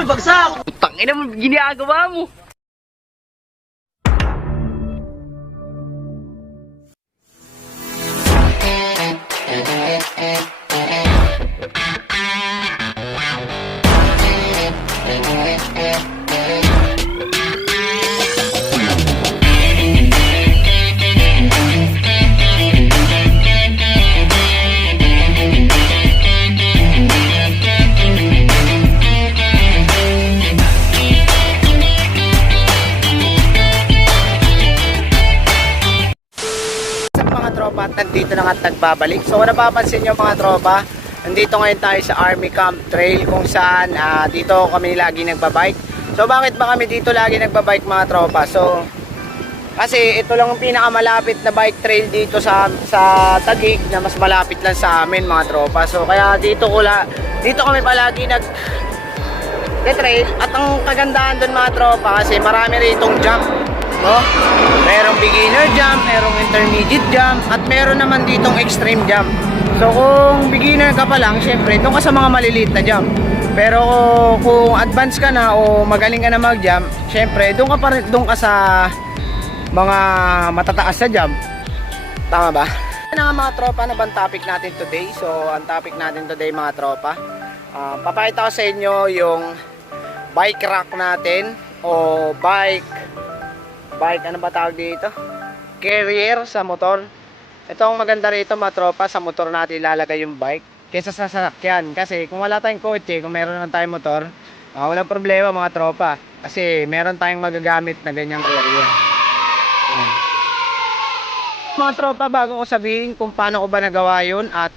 may bagsak! Tangina mo, ginagawa mo. Mga tropa, at nandito na nga nagbabalik. So kung napapansin nyo mga tropa, nandito ngayon tayo sa Army Camp Trail kung saan dito kami lagi nagbabike. So bakit ba kami dito lagi nagbabike mga tropa? So kasi ito lang ang pinakamalapit na bike trail dito sa Taguig na mas malapit lang sa amin mga tropa. So kaya dito kami palagi trail. At ang kagandahan doon mga tropa kasi marami ritong jump, no? Merong beginner jump, merong intermediate jump, at meron naman ditong extreme jump. So kung beginner ka pa lang, syempre doon ka sa mga maliliit na jump. Pero kung advance ka na o magaling ka na mag-jump, syempre doon ka sa mga matataas sa jump. Tama ba? Ano nga mga tropa, na bang topic natin today? So ang topic natin today mga tropa, papakita ko sa inyo yung bike rack natin o bike ano ba tawag dito? Carrier sa motor. Ito ang maganda rito mga tropa, sa motor natin ilalagay yung bike kaysa sa sasakyan. Kasi kung wala tayong kotse, kung meron lang tayong motor, walang problema mga tropa. Kasi meron tayong magagamit na ganyang carrier. Mga tropa, bago ko sabihin kung paano ko ba nagawa yun at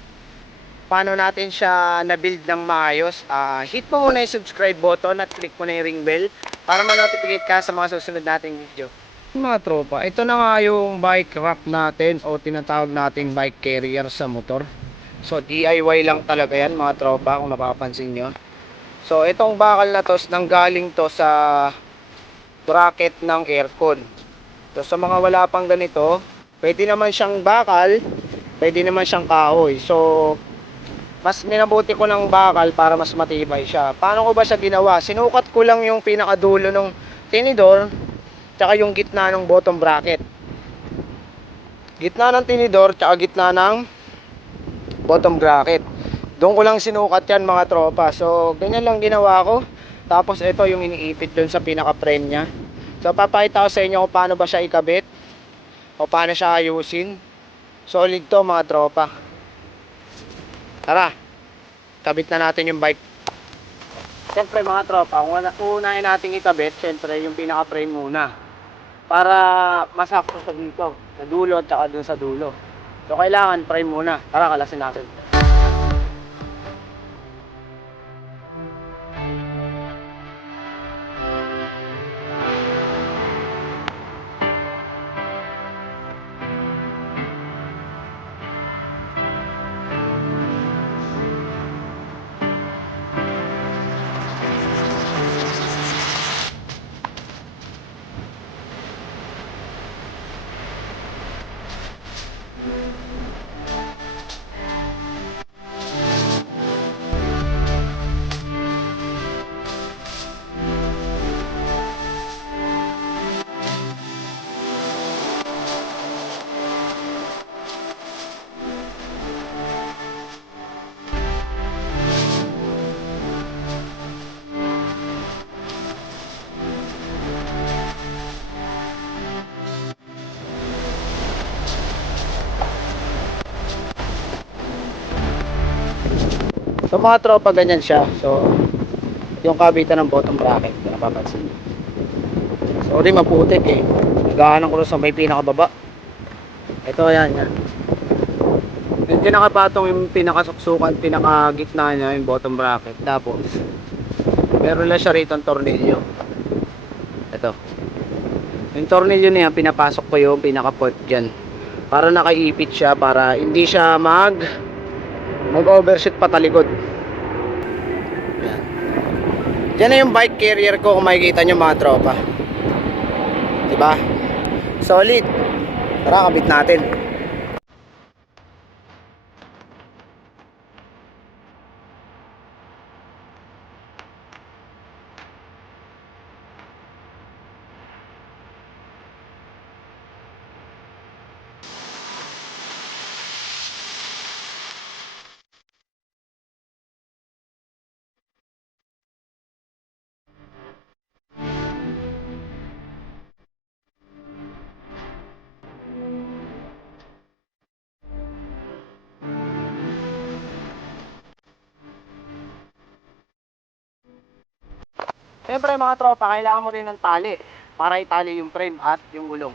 paano natin siya na-build ng maayos, hit mo muna yung subscribe button at click mo na yung ring bell para ma-notificate ka sa mga susunod nating video. Mga tropa, ito na nga yung bike rack natin o tinatawag nating bike carrier sa motor. So DIY lang talaga yan mga tropa kung mapapansin nyo. So itong bakal na to, nanggaling to sa bracket ng aircon. So sa mga wala pang ganito, pwede naman siyang bakal, pwede naman siyang kahoy. So mas minabuti ko ng bakal para mas matibay siya. Paano ko ba siya ginawa? Sinukat ko lang yung pinakadulo ng tinidor tsaka yung gitna ng bottom bracket. Gitna ng tinidor tsaka gitna ng bottom bracket. Doon ko lang sinukat yan mga tropa. So ganyan lang ginawa ko. Tapos ito yung iniipit doon sa pinaka frame nya. So papakita ko sa inyo kung paano ba siya ikabit o paano siya ayusin. Solid to mga tropa. Tara, kabit na natin yung bike. Siyempre mga tropa, unahin natin ikabit, siyempre yung pinaka-frame muna. Para masakto sa dito, sa dulo at saka dun sa dulo. So kailangan frame muna. Tara, kalasin natin. So mga tropa, ganyan siya. So yung kabitan ng bottom bracket, kung napapansin nyo. Sorry, maputik eh. Nagahanan ko sa may pinakababa. Ito, yan. Hindi nakapatong yung pinakasuksukan, pinakagitna niya, yung bottom bracket. Tapos meron lang siya rito ang tornilyo. Ito. Yung tornilyo niya, pinapasok ko yung pinaka-port dyan. Para nakaipit siya, para hindi siya mag-overshoot patalikod. Yan. Diyan na yung bike carrier ko kung makikita nyo mga tropa. Diba? Solid. Tara, kabit natin. Siyempre mga tropa, kailangan mo rin ng tali para itali yung frame at yung gulong.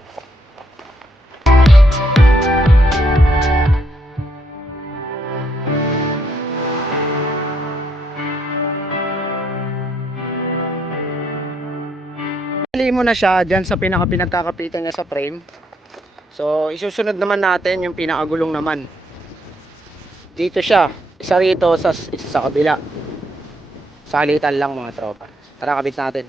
Tali mo na siya dyan sa pinagkakapitan niya sa frame. So isusunod naman natin yung pinakagulong naman. Dito siya, isa rito, isa sa kabila. Salitan lang mga tropa. Tara, kabit natin.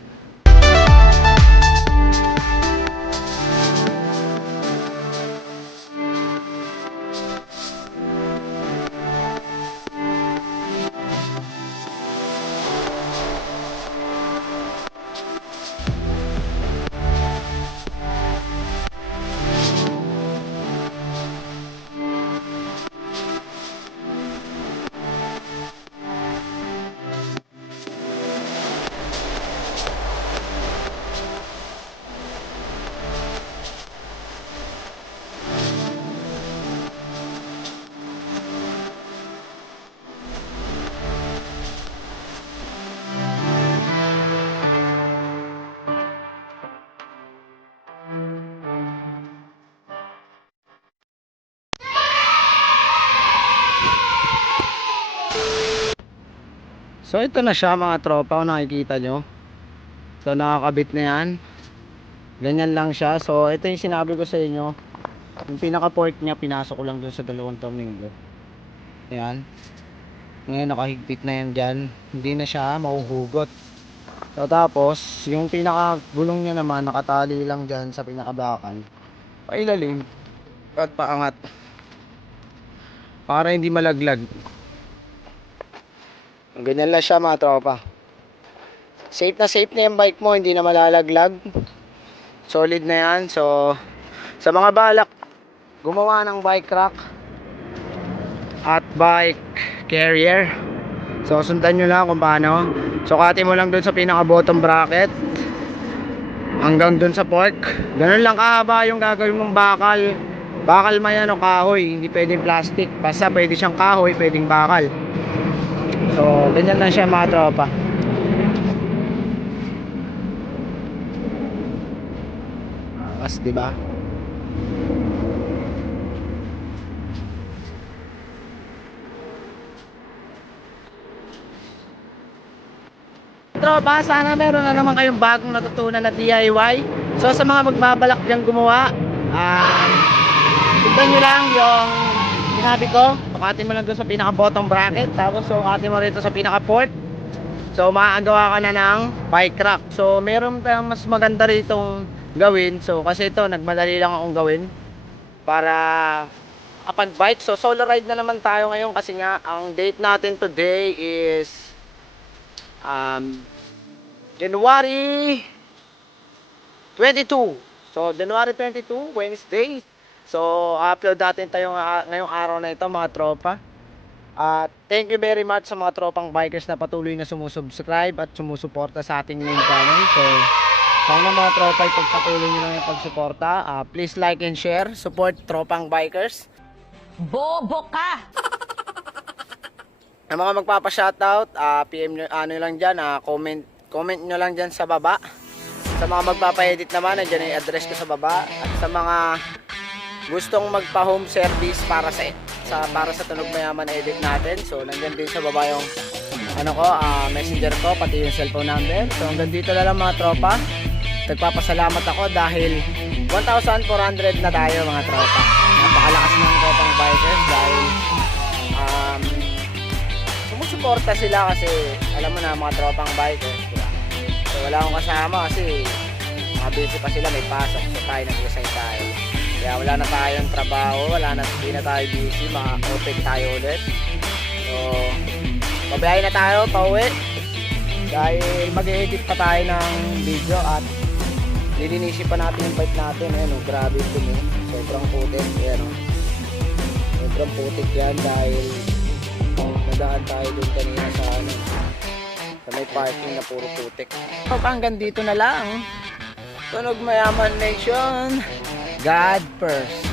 So ito na siya mga tropa, kung nakikita nyo. So nakakabit na yan. Ganyan lang siya. So ito yung sinabi ko sa inyo. Yung pinaka port niya, pinasok ko lang dun sa 2 tornilyo. Ayan. Ngayon nakahigpit na yan dyan. Hindi na siya mahuhugot. So tapos yung pinaka gulong niya naman, nakatali lang dyan sa pinakabakan. Pailalim at paangat para hindi malaglag. Ganyan lang siya mga tropa. Safe na yung bike mo, hindi na malalaglag. Solid na yan. So sa mga balak gumawa ng bike rack at bike carrier, so sundan nyo lang kung paano. Sukatin mo lang dun sa pinaka bottom bracket hanggang dun sa fork. Ganun lang kahaba yung gagawin mong bakal. Bakal man yan o kahoy, hindi pwedeng plastic. Basta pwede siyang kahoy, pwedeng bakal. So ganyan lang siya mga tropa. As diba? Tropa, sana meron na naman kayong bagong natutunan na DIY. So sa mga magbabalak dyan gumawa, tignan nyo lang yung sinabi ko. Sukatin mo lang doon sa pinaka bottom bracket, tapos sukatin mo rito sa pinaka port. So makagawa ka na ng bike rack. So meron tayong mas maganda rito gawin. So kasi ito nagmadali lang akong gawin para upon bike. So solo ride na naman tayo ngayon kasi nga ang date natin today is January 22. So January 22, Wednesday. So upload natin tayo ngayong araw na ito mga tropa. At thank you very much sa mga tropang bikers na patuloy na sumusubscribe at sumusuporta sa ating main channel. So sana mga tropa ipagpatuloy nyo lang yung pagsuporta. Please like and share. Support tropang bikers. Bobo ka! Ang mga magpapa-shoutout, PM nyo, ano lang dyan, comment nyo lang dyan sa baba. Sa mga magpapa-edit naman, nandiyan yung address ko sa baba. At sa mga gustong magpa-home service para sa tunog mayaman na edit natin, so nandiyan din sa baba yung messenger ko, pati yung cellphone number. So hanggang dito na lang mga tropa. Nagpapasalamat ako dahil 1,400 na tayo mga tropa. Napakalakas ng tropang bikers dahil sumusuporta sila kasi alam mo na mga tropang bikers, diba? So wala akong kasama kasi mga busy pa sila, may pasok, so tayo nag-resign tayo. Kaya wala na tayong trabaho, hindi na tayo busy, open tayo ulit. So mabiyahe na tayo pauwi dahil mag-edit pa tayo ng video at lilinisin pa natin yung bike natin. Ayan o, grabe ito mo, sobrang putik. Ayan o, sobrang putik yan dahil nadaan tayo dun kanina sa may parking na puro putik. So hanggang dito na lang. Tunog Mayaman Nation, God first.